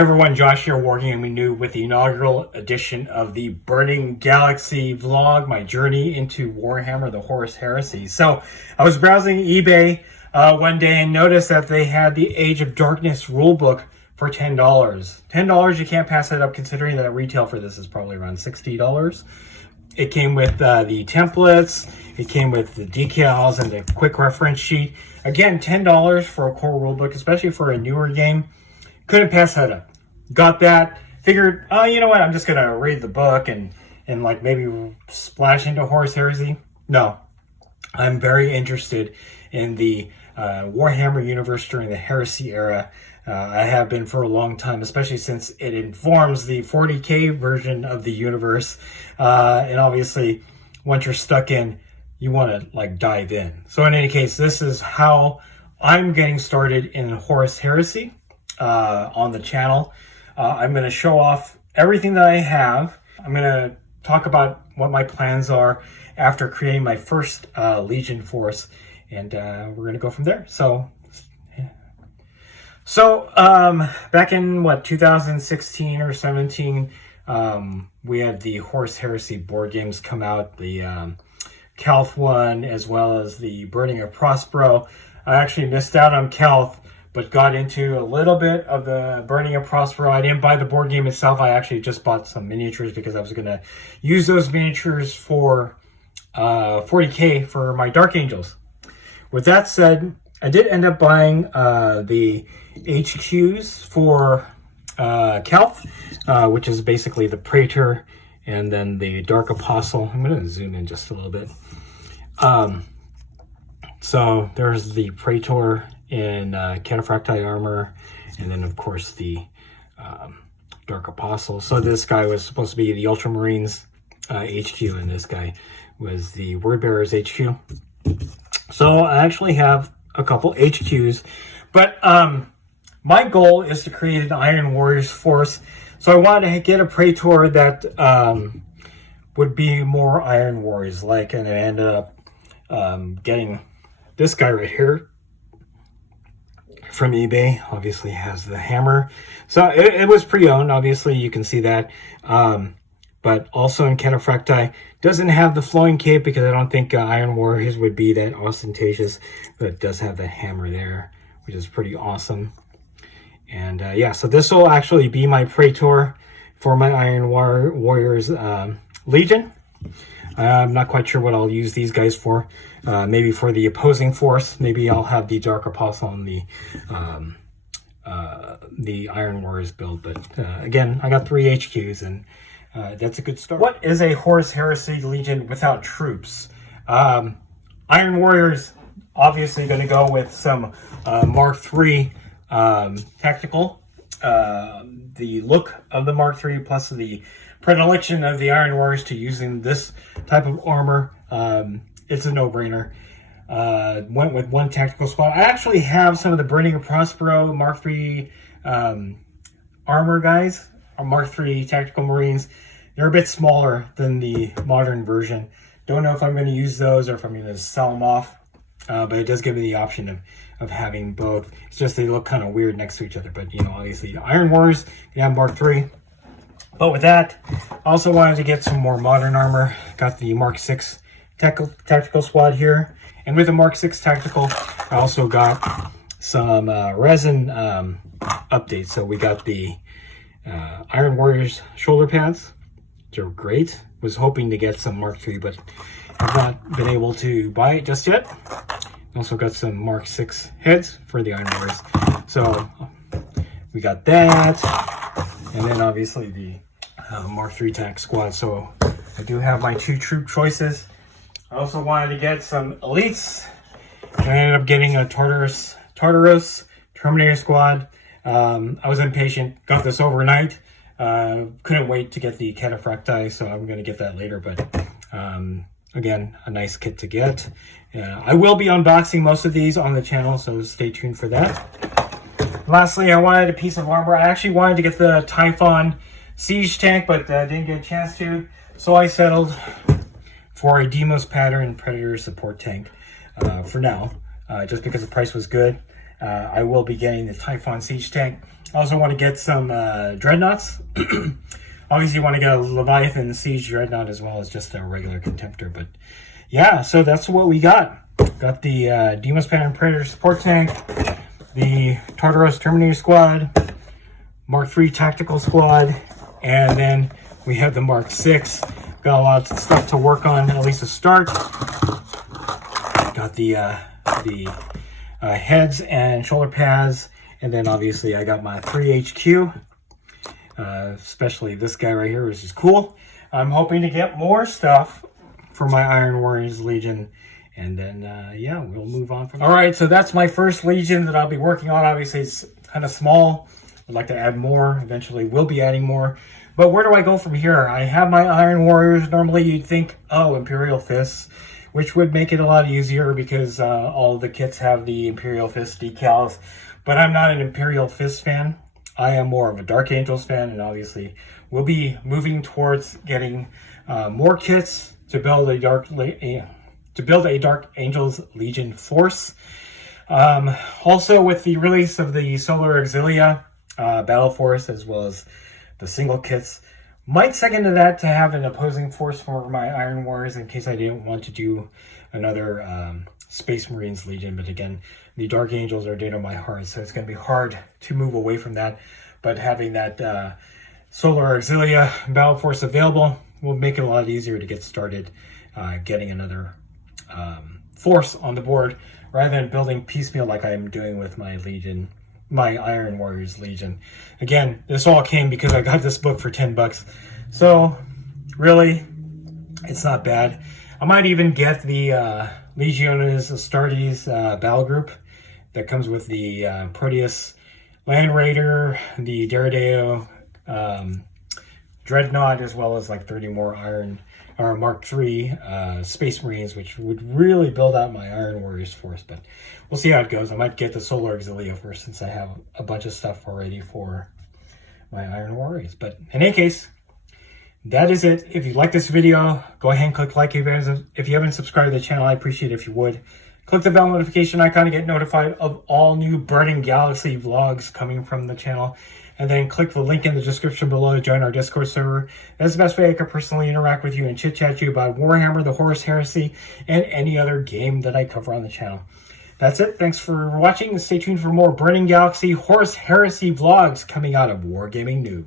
Everyone, Josh here, Wargaming New with the inaugural edition of the Burning Galaxy vlog, my journey into Warhammer, the Horus Heresy. So I was browsing eBay one day and noticed that they had the Age of Darkness rulebook for $10. $10, you can't pass that up considering that retail for this is probably around $60. It came with the templates, it came with the decals and the quick reference sheet. Again, $10 for a core rulebook, especially for a newer game. Couldn't pass that up. Got that. Figured, oh, you know what? I'm just going to read the book and like maybe splash into Horus Heresy. No. I'm very interested in the Warhammer universe during the Heresy era. I have been for a long time, especially since it informs the 40K version of the universe. And obviously, once you're stuck in, you want to like dive in. So in any case, this is how I'm getting started in Horus Heresy. On the channel. I'm going to show off everything that I have. I'm going to talk about what my plans are after creating my first Legion force, and we're going to go from there. So back in 2016 or 17, we had the Horus Heresy board games come out, the Calth one as well as the Burning of Prospero. I actually missed out on Calth, but got into a little bit of the Burning of Prospero. I didn't buy the board game itself. I actually just bought some miniatures because I was going to use those miniatures for 40K for my Dark Angels. With that said, I did end up buying the HQs for Calth, which is basically the Praetor and then the Dark Apostle. I'm going to zoom in just a little bit. So there's the Praetor in Cataphracti armor, and then of course the Dark Apostle. So this guy was supposed to be the Ultramarines HQ, and this guy was the Wordbearers HQ. So I actually have a couple HQs, but my goal is to create an Iron Warriors force. So I wanted to get a Praetor that would be more Iron Warriors like, and I ended up getting this guy right here from eBay. Obviously has the hammer, so it was pre-owned. Obviously you can see that, but also in Cataphracti doesn't have the flowing cape because I don't think Iron Warriors would be that ostentatious, but it does have the hammer there, which is pretty awesome. And yeah, so this will actually be my Praetor for my Iron Warriors Legion. I'm not quite sure what I'll use these guys for. Maybe for the opposing force. Maybe I'll have the Dark Apostle on the Iron Warriors build. But again, I got 3 HQs, and that's a good start. What is a Horus Heresy Legion without troops? Iron Warriors, obviously going to go with some Mark III tactical. The look of the Mark III plus the predilection of the Iron Warriors to using this type of armor. It's a no-brainer. Went with one tactical squad. I actually have some of the Burning of Prospero Mark III armor guys, or Mark III tactical marines. They're a bit smaller than the modern version. Don't know if I'm going to use those or if I'm going to sell them off. But it does give me the option of having both. It's just they look kind of weird next to each other. But, you know, obviously the Iron Warriors, you have Mark III. But with that, I also wanted to get some more modern armor. Got the Mark VI tactical squad here. And with the Mark VI tactical, I also got some resin updates. So we got the Iron Warriors shoulder pads, which are great. Was hoping to get some Mark III, but have not been able to buy it just yet. Also got some Mark VI heads for the Iron Warriors. So we got that. And then obviously the Mark III tank squad. So I do have my 2 troop choices. I also wanted to get some elites. I ended up getting a Tartarus Terminator squad. I was impatient, got this overnight. Couldn't wait to get the Cataphracti, so I'm going to get that later. But again, a nice kit to get. I will be unboxing most of these on the channel, so stay tuned for that. Lastly, I wanted a piece of armor. I actually wanted to get the Typhon Siege tank, but didn't get a chance to. So I settled for a Demos pattern Predator support tank for now, just because the price was good. I will be getting the Typhon Siege Tank. I also want to get some Dreadnoughts. Obviously, you want to get a Leviathan Siege Dreadnought as well as just a regular Contemptor. But yeah, so that's what we got. Got the Demos Pattern Predator Support Tank, the Tartaros Terminator Squad, Mark III Tactical Squad, and then we have the Mark VI. Got a lot of stuff to work on, at least to start. Got the heads and shoulder pads, and then obviously I got my 3 HQ, especially this guy right here, which is cool. I'm hoping to get more stuff for my Iron Warriors Legion, and then yeah, we'll move on from there. All right, so that's my first Legion that I'll be working on. Obviously it's kind of small. I'd like to add more. Eventually we'll be adding more. But where do I go from here? I have my Iron Warriors. Normally you'd think, oh, Imperial Fists, which would make it a lot easier because all of the kits have the Imperial Fist decals. But I'm not an Imperial Fist fan. I am more of a Dark Angels fan, and obviously we'll be moving towards getting more kits to build a Dark Angels Legion force. Also, with the release of the Solar Auxilia Battle Force, as well as the single kits, might second to that to have an opposing force for my Iron Warriors in case I didn't want to do another Space Marines Legion. But again, the Dark Angels are dear to my heart, so it's going to be hard to move away from that. But having that Solar Auxilia Battle Force available will make it a lot easier to get started getting another force on the board, rather than building piecemeal like I am doing with my Legion, my Iron Warriors Legion. Again, this all came because I got this book for $10. So really, it's not bad. I might even get the Legiones Astartes battle group that comes with the Proteus Land Raider, the Deredeo Dreadnought, as well as like 30 more Mark III Space Marines, which would really build out my Iron Warriors force. But we'll see how it goes. I might get the Solar Auxilia first, since I have a bunch of stuff already for my Iron Warriors. But in any case, that is it. If you like this video, go ahead and click like. If you haven't subscribed to the channel, I appreciate it if you would. Click the bell notification icon to get notified of all new Burning Galaxy vlogs coming from the channel. And then click the link in the description below to join our Discord server. That's the best way I can personally interact with you and chit-chat you about Warhammer, the Horus Heresy, and any other game that I cover on the channel. That's it. Thanks for watching. Stay tuned for more Burning Galaxy Horus Heresy vlogs coming out of Wargaming Noob.